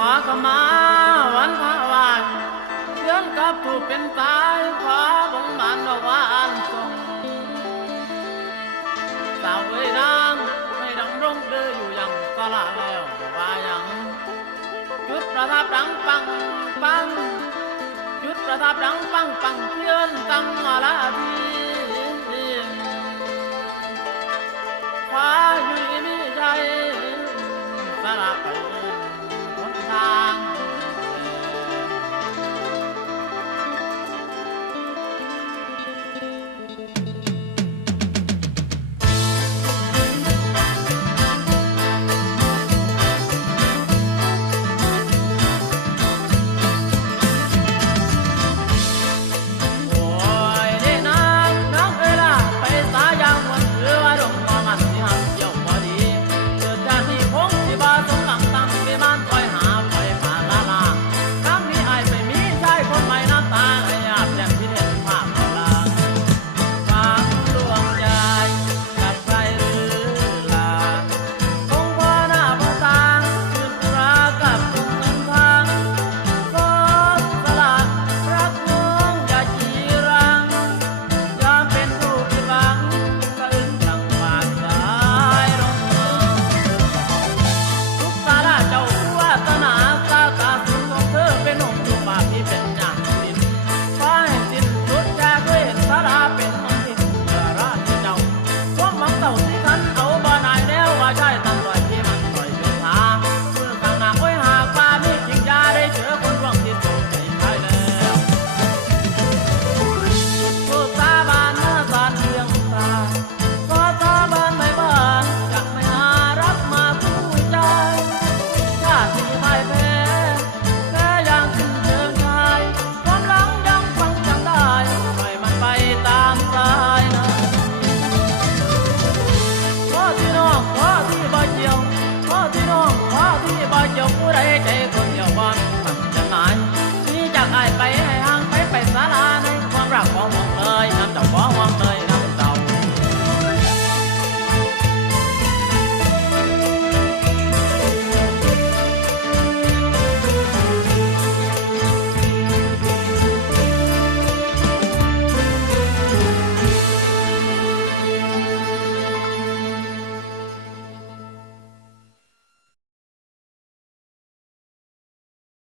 ขอขมาวันพระวานเพื่อนกับถูกเป็นตายขอบงบานบอกว่าอันทรงสาวเอ้ยนางไม่ดำรงเดืออยู่ยังก็ละแล้วว่ายังจุดประทับดังปังปังจุดประทับดังปังปังเพื่อนตั้งมาละทีฟ้าอยู่มีใจสละไป